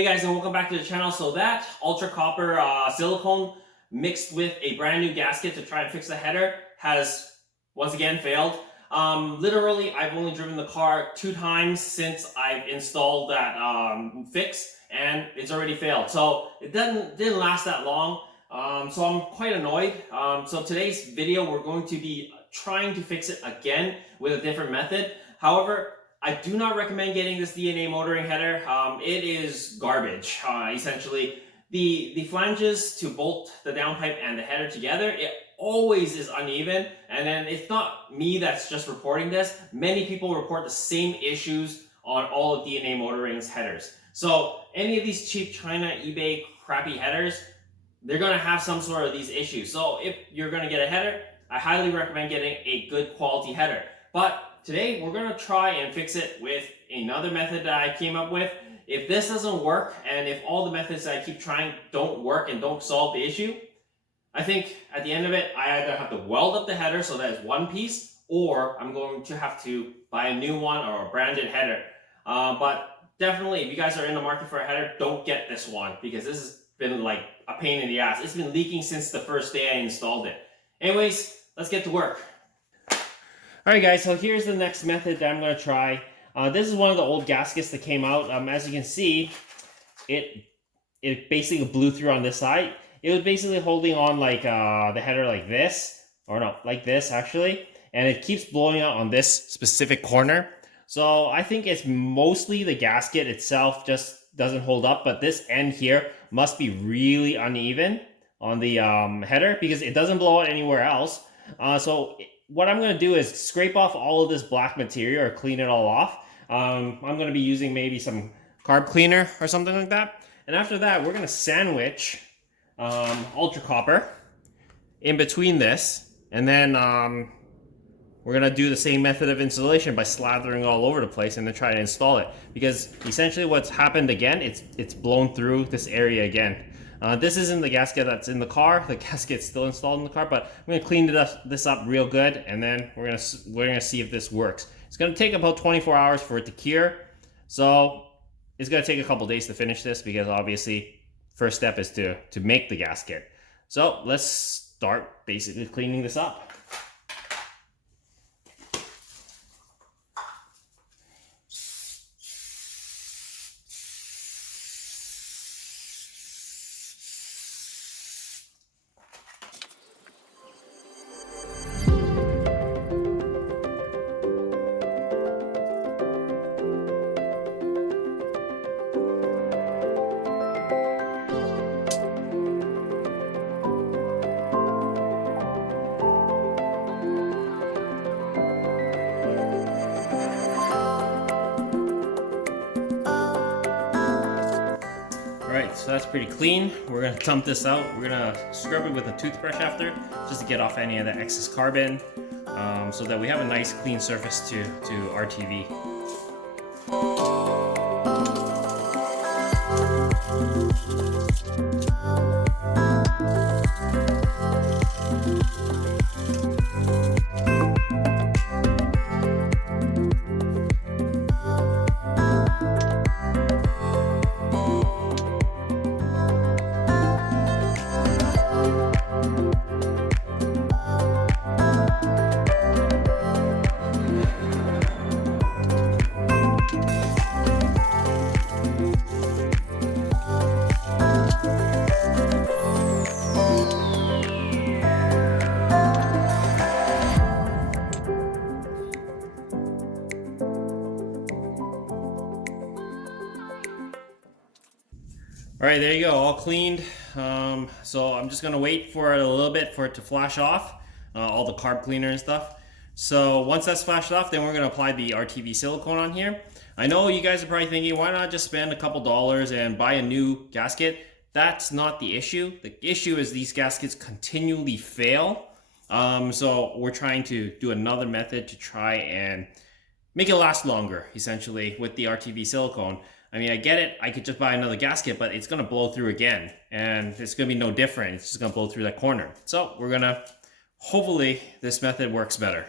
Hey guys, and welcome back to the channel. So that Ultra Copper silicone mixed with a brand new gasket to try and fix the header has once again failed. Literally, I've only driven the car 2 times since I've installed that fix, and it's already failed. So it didn't last that long. So I'm quite annoyed. So today's video, we're going to be trying to fix it again with a different method. However, I do not recommend getting this DNA motoring header. It is garbage. Essentially, the flanges to bolt the downpipe and the header together, it always is uneven. And then it's not me that's just reporting this. Many people report the same issues on all of DNA Motoring's headers. So any of these cheap China, eBay, crappy headers, they're going to have some sort of these issues. So if you're going to get a header, I highly recommend getting a good quality header. But today, we're going to try and fix it with another method that I came up with. If this doesn't work, and if all the methods that I keep trying don't work and don't solve the issue, I think at the end of it, I either have to weld up the header so that it's one piece, or I'm going to have to buy a new one or a branded header. But definitely, if you guys are in the market for a header, don't get this one, because this has been like a pain in the ass. It's been leaking since the first day I installed it. Anyways, let's get to work. Alright guys, so here's the next method that I'm going to try. This is one of the old gaskets that came out. As you can see, it basically blew through on this side. It was basically holding on like the header like this, or no, like this actually, and it keeps blowing out on this specific corner. So I think it's mostly the gasket itself just doesn't hold up, but this end here must be really uneven on the header because it doesn't blow out anywhere else. What I'm going to do is scrape off all of this black material or clean it all off. I'm going to be using maybe some carb cleaner or something like that. And after that, we're going to sandwich Ultra Copper in between this. And then we're going to do the same method of installation by slathering all over the place and then try to install it. Because essentially what's happened again, it's blown through this area again. This isn't the gasket that's in the car. The gasket's still installed in the car, but I'm going to clean this up real good, and then we're gonna see if this works. It's going to take about 24 hours for it to cure, so it's going to take a couple days to finish this because obviously first step is to make the gasket. So let's start basically cleaning this up. Alright, so that's pretty clean. We're going to dump this out. We're going to scrub it with a toothbrush after, just to get off any of the excess carbon, so that we have a nice clean surface to RTV. Alright, there you go, all cleaned. So I'm just going to wait for it a little bit for it to flash off, all the carb cleaner and stuff. So once that's flashed off, then we're going to apply the RTV silicone on here. I know you guys are probably thinking, why not just spend a couple dollars and buy a new gasket? That's not the issue. The issue is these gaskets continually fail. So we're trying to do another method to try and make it last longer, essentially, with the RTV silicone. I mean, I get it, I could just buy another gasket, but it's gonna blow through again, and it's gonna be no different. It's just gonna blow through that corner. So we're gonna, hopefully this method works better.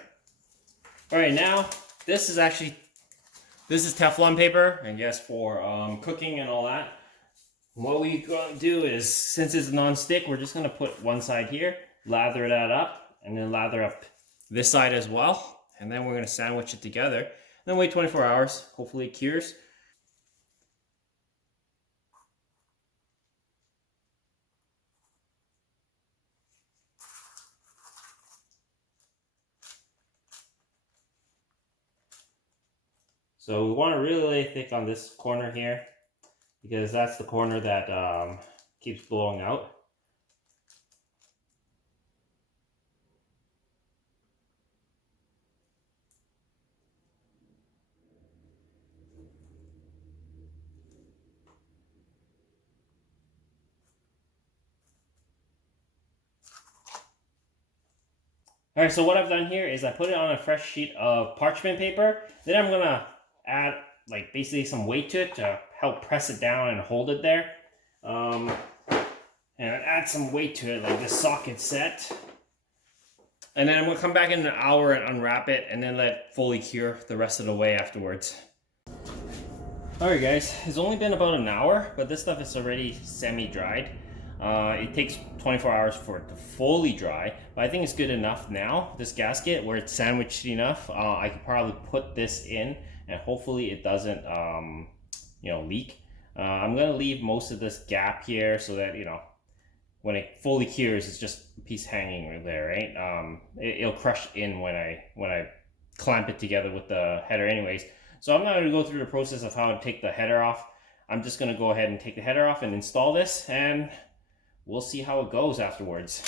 All right, now this is Teflon paper, and yes, for cooking and all that. What we're going to do is, since it's non-stick, we're just going to put one side here, lather that up, and then lather up this side as well. And then we're going to sandwich it together. Then wait 24 hours. Hopefully it cures. So we want to really lay thick on this corner here, because that's the corner that keeps blowing out. All right, so what I've done here is I put it on a fresh sheet of parchment paper. Then I'm gonna add like basically some weight to it to help press it down and hold it there. And add some weight to it, like this socket set. And then I'm gonna come back in an hour and unwrap it and then let it fully cure the rest of the way afterwards. All right guys, it's only been about an hour, but this stuff is already semi-dried. It takes 24 hours for it to fully dry, but I think it's good enough now, this gasket, where it's sandwiched enough. I could probably put this in and hopefully it doesn't leak. I'm gonna leave most of this gap here so that, when it fully cures, it's just a piece hanging right there, right? It'll crush in when I clamp it together with the header anyways. So I'm not gonna go through the process of how to take the header off. I'm just gonna go ahead and take the header off and install this, and we'll see how it goes afterwards.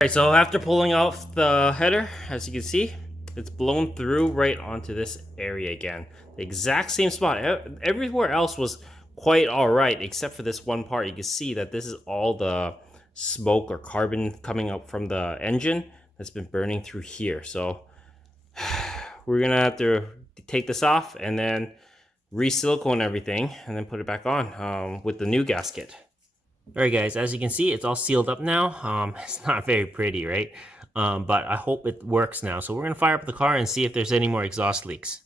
All right, so after pulling off the header, as you can see, it's blown through right onto this area again. The exact same spot. Everywhere else was quite all right, except for this one part. You can see that this is all the smoke or carbon coming up from the engine that's been burning through here. So we're gonna have to take this off and then re-silicone everything and then put it back on with the new gasket. All right guys, as you can see, it's all sealed up now. It's not very pretty, right? But I hope it works now. So we're gonna fire up the car and see if there's any more exhaust leaks.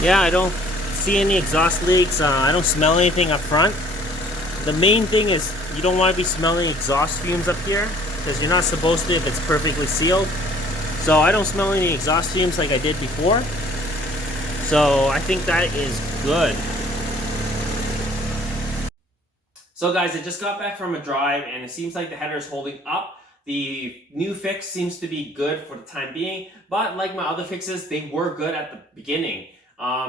Yeah, I don't see any exhaust leaks. I don't smell anything up front. The main thing is you don't want to be smelling exhaust fumes up here because you're not supposed to if it's perfectly sealed. So I don't smell any exhaust fumes like I did before. So I think that is good. So guys, I just got back from a drive and it seems like the header is holding up. The new fix seems to be good for the time being, but like my other fixes, they were good at the beginning.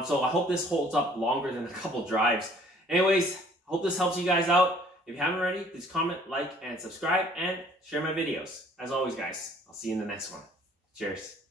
So I hope this holds up longer than a couple drives. Anyways, hope this helps you guys out. If you haven't already, please comment, like, and subscribe, and share my videos. As always, guys, I'll see you in the next one. Cheers.